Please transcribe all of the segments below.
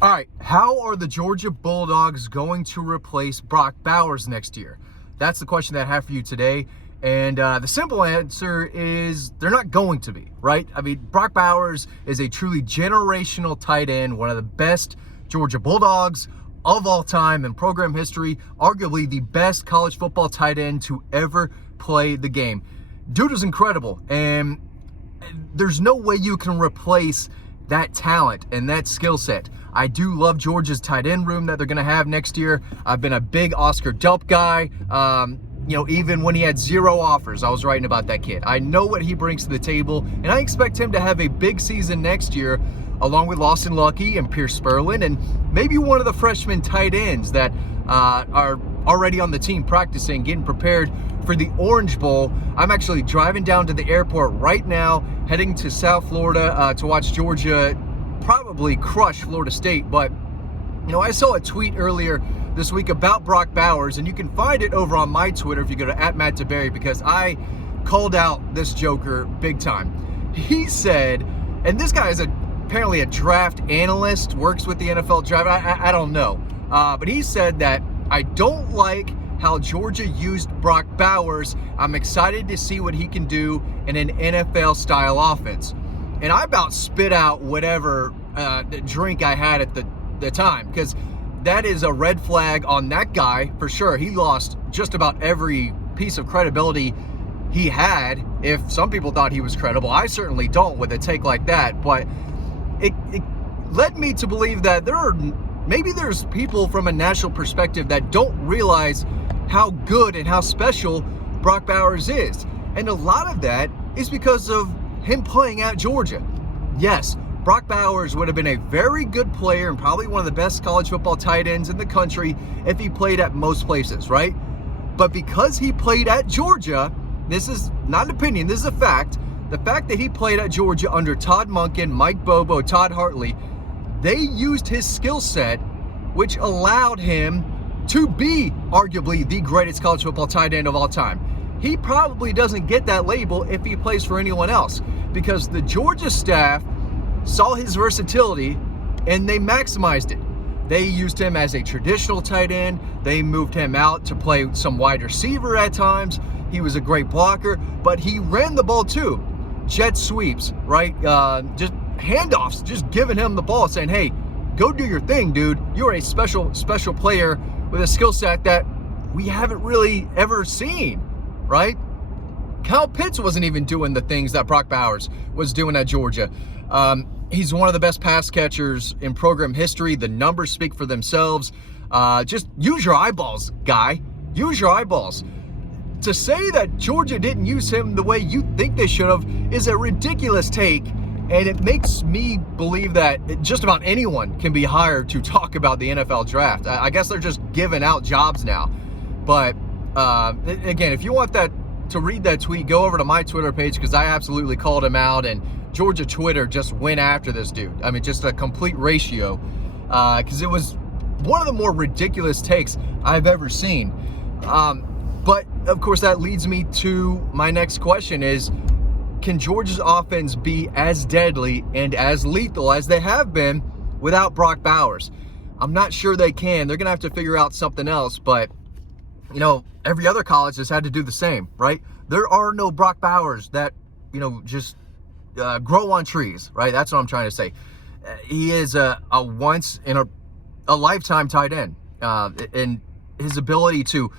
All right, how are the Georgia Bulldogs going to replace Brock Bowers next year? That's the question that I have for you today. And the simple answer is they're not going to be, right? I mean, Brock Bowers is a truly generational tight end, one of the best Georgia Bulldogs of all time in program history, arguably the best college football tight end to ever play the game. Dude is incredible, and there's no way you can replace that talent and that skill set. I do love Georgia's tight end room that they're going to have next year. I've been a big Oscar Delp guy. Even when he had 0 offers, I was writing about that kid. I know what he brings to the table, and I expect him to have a big season next year, along with Lawson Lucky and Pierce Sperlin, and maybe one of the freshman tight ends that are already on the team practicing, getting prepared for the Orange Bowl. I'm actually driving down to the airport right now, heading to South Florida to watch Georgia probably crush Florida State. But, I saw a tweet earlier this week about Brock Bowers, and you can find it over on my Twitter if you go to @MattDeberry, because I called out this joker big time. He said, and this guy is apparently a draft analyst, works with the NFL draft, I don't know. But he said that, I don't like how Georgia used Brock Bowers. I'm excited to see what he can do in an NFL-style offense. And I about spit out whatever drink I had at the time, because that is a red flag on that guy for sure. He lost just about every piece of credibility he had. If some people thought he was credible, I certainly don't with a take like that. But it led me to believe that there's people from a national perspective that don't realize how good and how special Brock Bowers is. And a lot of that is because of him playing at Georgia. Yes, Brock Bowers would have been a very good player and probably one of the best college football tight ends in the country if he played at most places, right? But because he played at Georgia, this is not an opinion, this is a fact. The fact that he played at Georgia under Todd Monken, Mike Bobo, Todd Hartley, they used his skill set, which allowed him to be arguably the greatest college football tight end of all time. He probably doesn't get that label if he plays for anyone else, because the Georgia staff saw his versatility and they maximized it. They used him as a traditional tight end. They moved him out to play some wide receiver at times. He was a great blocker, but he ran the ball too. Jet sweeps, right? Just handoffs, just giving him the ball, saying, hey, go do your thing, dude. You're a special player with a skill set that we haven't really ever seen, right? Kyle Pitts wasn't even doing the things that Brock Bowers was doing at Georgia. He's one of the best pass catchers in program history. The numbers speak for themselves. Just use your eyeballs, guy. Use your eyeballs. To say that Georgia didn't use him the way you think they should have is a ridiculous take, and it makes me believe that just about anyone can be hired to talk about the NFL draft. I guess they're just giving out jobs now. But again, if you want to read that tweet, go over to my Twitter page, because I absolutely called him out, and Georgia Twitter just went after this dude. I mean, just a complete ratio, because it was one of the more ridiculous takes I've ever seen. But of course, that leads me to my next question is, can Georgia's offense be as deadly and as lethal as they have been without Brock Bowers? I'm not sure they can. They're going to have to figure out something else, but every other college has had to do the same, right? There are no Brock Bowers that, just grow on trees, right? That's what I'm trying to say. He is a once in a lifetime tight end, and his ability to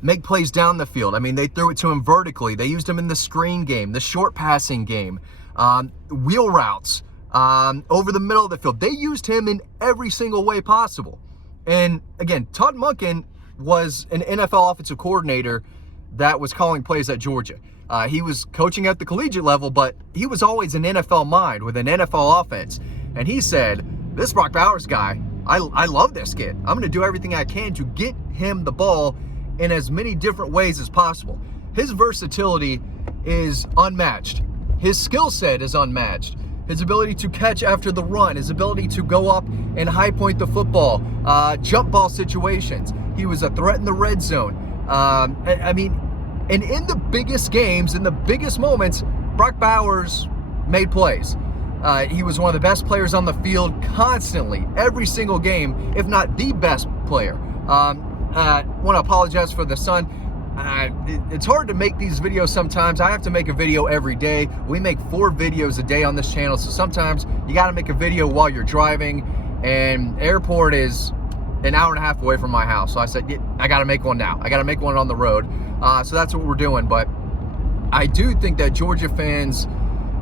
make plays down the field. I mean, they threw it to him vertically. They used him in the screen game, the short passing game, wheel routes, over the middle of the field. They used him in every single way possible. And again, Todd Monken was an NFL offensive coordinator that was calling plays at Georgia. He was coaching at the collegiate level, but he was always an NFL mind with an NFL offense. And he said, this Brock Bowers guy, I love this kid. I'm going to do everything I can to get him the ball in as many different ways as possible. His versatility is unmatched. His skill set is unmatched. His ability to catch after the run, his ability to go up and high point the football, jump ball situations. He was a threat in the red zone. And in the biggest games, in the biggest moments, Brock Bowers made plays. He was one of the best players on the field constantly, every single game, if not the best player. Want to apologize for the sun. It's hard to make these videos sometimes. I have to make a video every day. We make 4 videos a day on this channel, so sometimes you got to make a video while you're driving, and airport is an hour and a half away from my house. So I said, yeah, I got to make one now. I got to make one on the road. So that's what we're doing. But I do think that Georgia fans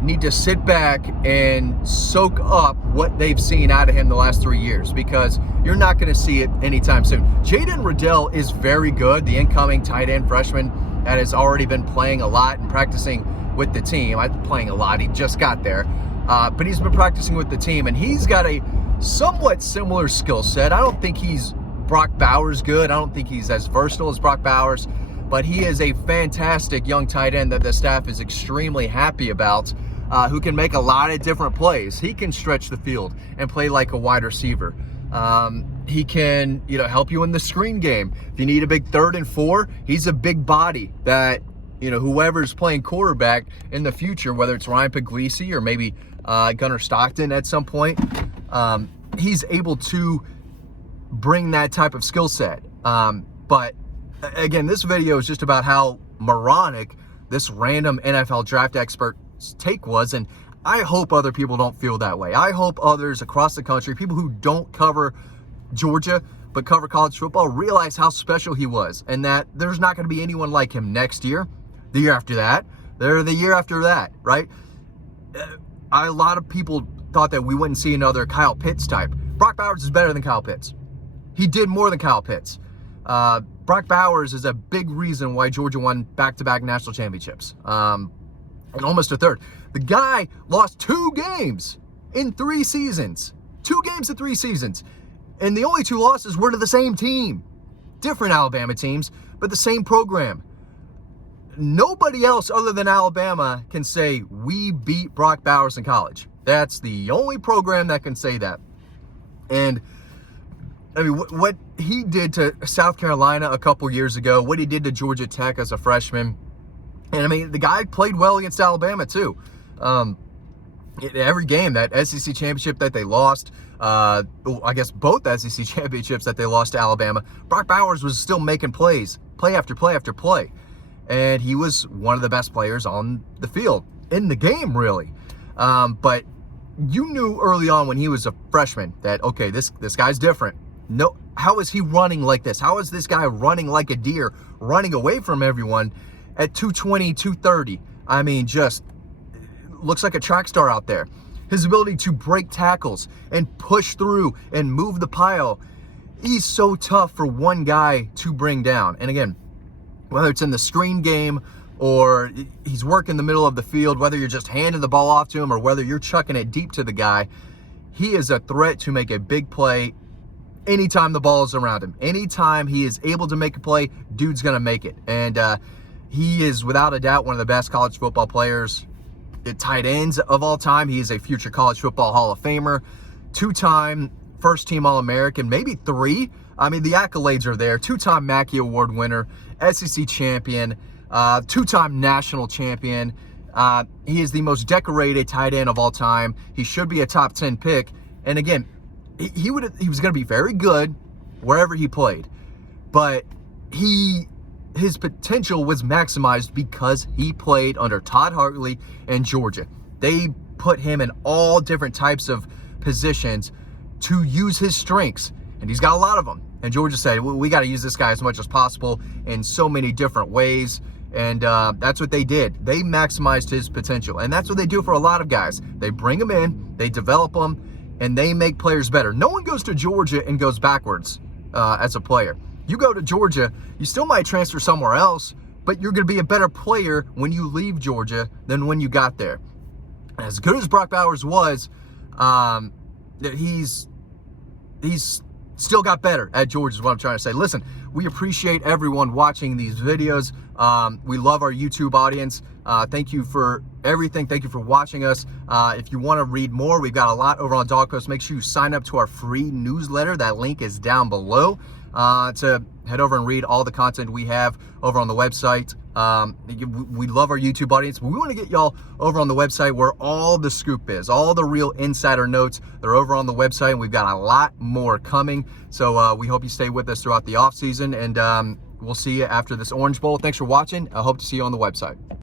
need to sit back and soak up what they've seen out of him the last 3 years, because you're not going to see it anytime soon. Jaden Riddell is very good, the incoming tight end freshman that has already been playing a lot and practicing with the team. Playing a lot, he just got there, but he's been practicing with the team, and he's got a somewhat similar skill set. I don't think he's Brock Bowers good. I don't think he's as versatile as Brock Bowers, but he is a fantastic young tight end that the staff is extremely happy about, who can make a lot of different plays. He can stretch the field and play like a wide receiver. He can, help you in the screen game. If you need a big 3rd and 4, he's a big body that, whoever's playing quarterback in the future, whether it's Ryan Puglisi or maybe Gunnar Stockton at some point, he's able to bring that type of skill set. But again, this video is just about how moronic this random NFL draft expert's take was, and I hope other people don't feel that way. I hope others across the country, people who don't cover Georgia but cover college football, realize how special he was, and that there's not going to be anyone like him next year, the year after that, the year after that, right? A lot of people thought that we wouldn't see another Kyle Pitts type. Brock Bowers is better than Kyle Pitts. He did more than Kyle Pitts. Brock Bowers is a big reason why Georgia won back-to-back national championships. And almost a third. The guy lost 2 games in 3 seasons. 2 games in 3 seasons. And the only 2 losses were to the same team. Different Alabama teams, but the same program. Nobody else other than Alabama can say, we beat Brock Bowers in college. That's the only program that can say that. And I mean, what he did to South Carolina a couple years ago, what he did to Georgia Tech as a freshman, and I mean, the guy played well against Alabama too. Every game, that SEC championship that they lost, I guess both SEC championships that they lost to Alabama, Brock Bowers was still making plays, play after play after play. And he was one of the best players on the field, in the game, really. But you knew early on when he was a freshman that, okay, this guy's different. No, how is he running like this? How is this guy running like a deer, running away from everyone at 220, 230? I mean, just looks like a track star out there. His ability to break tackles and push through and move the pile. He's so tough for one guy to bring down. And again, whether it's in the screen game or he's working the middle of the field, whether you're just handing the ball off to him or whether you're chucking it deep to the guy, he is a threat to make a big play anytime the ball is around him. Anytime he is able to make a play, dude's going to make it. And he is without a doubt one of the best college football players at tight ends of all time. He is a future college football Hall of Famer, 2-time first-team All-American, maybe 3. I mean, the accolades are there. 2-time Mackey Award winner, SEC champion, 2-time national champion. He is the most decorated tight end of all time. He should be a top 10 pick. And again, he was going to be very good wherever he played, but his potential was maximized because he played under Todd Hartley and Georgia. They put him in all different types of positions to use his strengths, and he's got a lot of them. And Georgia said, we got to use this guy as much as possible in so many different ways. And that's what they did. They maximized his potential. And that's what they do for a lot of guys. They bring them in, they develop them, and they make players better. No one goes to Georgia and goes backwards as a player. You go to Georgia, you still might transfer somewhere else, but you're going to be a better player when you leave Georgia than when you got there. As good as Brock Bowers was, he's still got better at Georgia is what I'm trying to say. Listen, we appreciate everyone watching these videos. We love our YouTube audience. Thank you for everything. Thank you for watching us. If you want to read more, we've got a lot over on Dawg. Make sure you sign up to our free newsletter. That link is down below to head over and read all the content we have over on the website. We love our YouTube audience. We want to get y'all over on the website where all the scoop is, all the real insider notes. They're over on the website, and we've got a lot more coming. So we hope you stay with us throughout the off season, and we'll see you after this Orange Bowl. Thanks for watching. I hope to see you on the website.